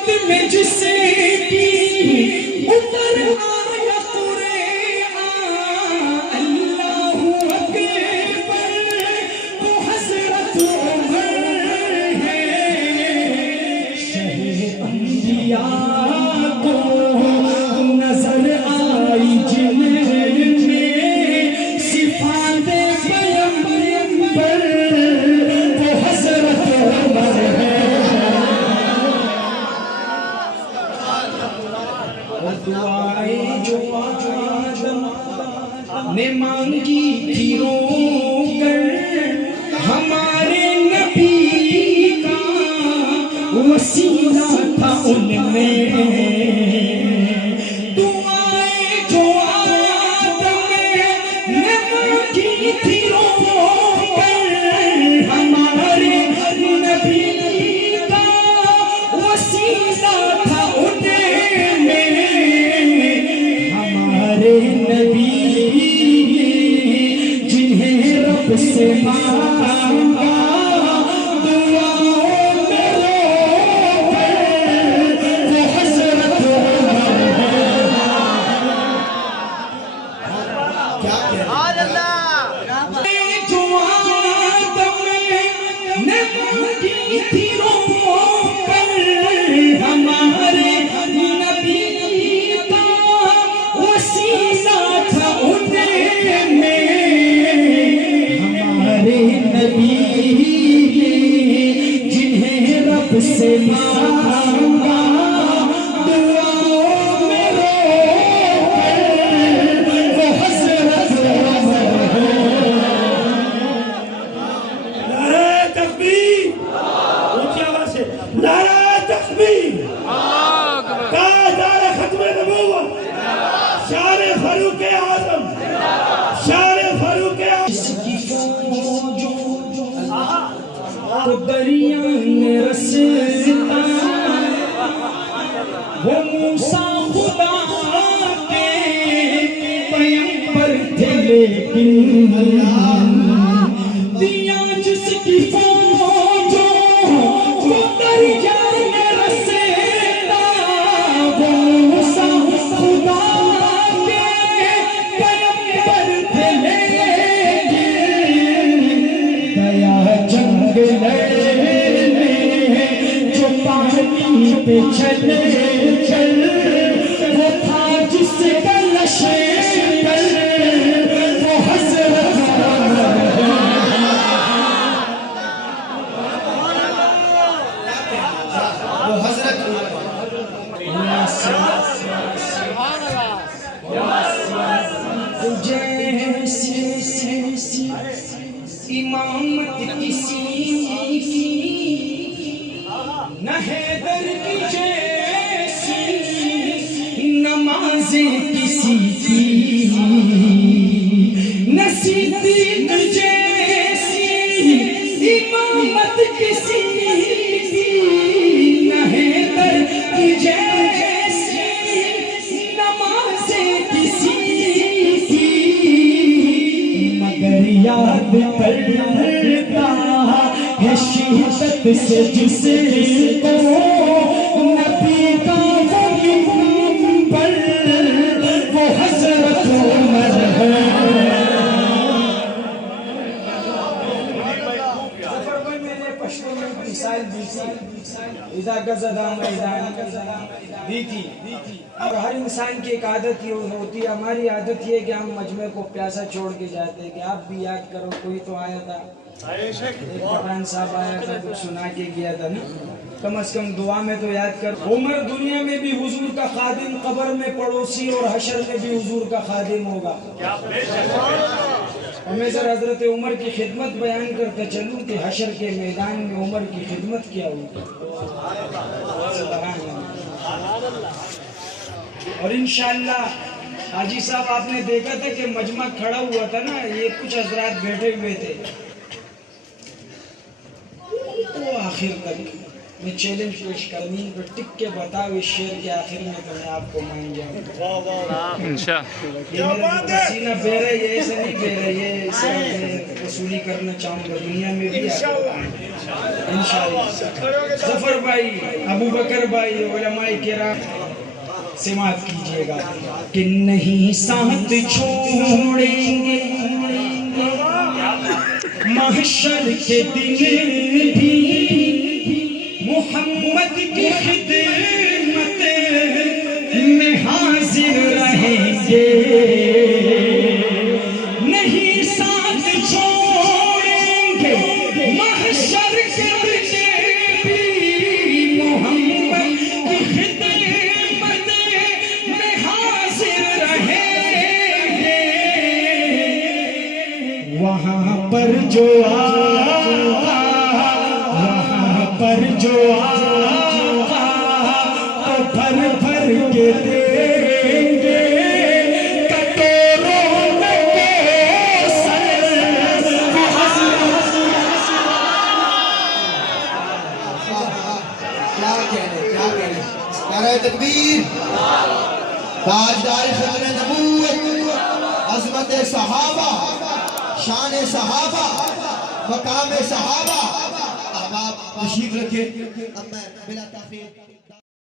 عبادت میں جسے کی اتر آیا قرآن اللہ اکبر وہ حضرت عمر ہے شہ انبیاء کو نظر آئی جن میں صفات پیغمبر وہ حضرت عمر ہے دعائیں جو آدم نے مانگی تھی رو کر ہمارے نبی کا وسیلہ تھا ان میں دعائیں جو آدم نے مانگی تھی رو کر ہمارے نبی کا وسیلہ تھا ان میں ہمارے نبی جنہیں رب سے مانگا دعاؤں میں رو کر وہ حضرت عمر ہے کیا جو آدم نے مانگی تھی رو کر ہمارے نبی کا وسیلہ تھا ان میں ہمارے نبی جنہیں رب سے مانگا دعاؤں میں رو کر وہ حضرت عمر ہے نعرہ تکبیر اونچی آواز سے نعرہ تکبیر تاجدار ختم نبوت شان فاروق اعظم شان فاروق اعظم جس کی فوجوں کو دریا میں رستا وہ موسیٰ خدا کے پیغمبر تھے لیکن دیا جس کی فوجوں کو دریا میں رستا وہ موسیٰ خدا کے پیغمبر تھے لیکن دیا جنگ لڑنے جو پانی پہ چلے چل وہ تھا جس کا لشکر وہ حضرت عمر ہے وہ حضرت جیسی امامت کسی کی نہ حیدر کی جیسی نمازیں کسی کی نہ صدیق جیسی امامت کسی کی نہ حیدر کی جیسی نمازیں کسی کی مگر یاد کرتا ہے شدت سے جس کو نبی کا وہ منبر وہ حضرت عمر ہے اور ہر انسان کی ایک عادت یہ ہوتی ہے ہماری عادت یہ ہے کہ ہم مجمع کو پیاسا چھوڑ کے جاتے ہیں کہ آپ بھی یاد کرو کوئی تو آیا تھا ایک پٹھان صاحب آیا تھا کچھ سنا کے گیا تھا نا کم از کم دعا میں تو یاد کر عمر دنیا میں بھی حضور کا خادم قبر میں پڑوسی اور حشر میں بھی حضور کا خادم ہوگا میں سر حضرت عمر کی خدمت بیان کرتے چلوں کہ حشر کے میدان میں عمر کی خدمت کیا ہوگی اور انشاءاللہ حاجی صاحب آپ نے دیکھا تھا کہ مجمع کھڑا ہوا تھا نا یہ کچھ حضرات بیٹھے ہوئے تھے وہ آخر تک میں چیلنج پیش زمین پر ٹک کے بتاؤ اس شعر کے آخر میں تو میں آپ کو مان جاؤں یہ میرا پسینہ بہ رہا ہے، یہ ایسا نہیں بہ رہا ہے، یہ ایسا میں وصولی کرنا چاہوں گا دنیا میں بھی انشاءاللہ۔ ظفر بھائی، ابو بکر بھائی، علماء کرام سماعت کیجئے گا کہ نہیں ساتھ چھوڑیں گے محشر کے دن بھی محمد کی خدمت میں حاضر رہیں گے، نہیں ساتھ چھوڑیں گے محشر کے دن بھی محمد کی خدمت میں حاضر رہیں گے، وہاں پر جو آقا پر جو آقا تو بھر بھر کے دیں گے کٹوروں میں کوثر۔ کیا کہنے نعرہ تکبیر، تاجدار ختم نبوت، عظمت صحابہ، شان صحابہ، مقام صحابہ۔ اب آپ تشریف رکھیں، اب میں بلا تاخیر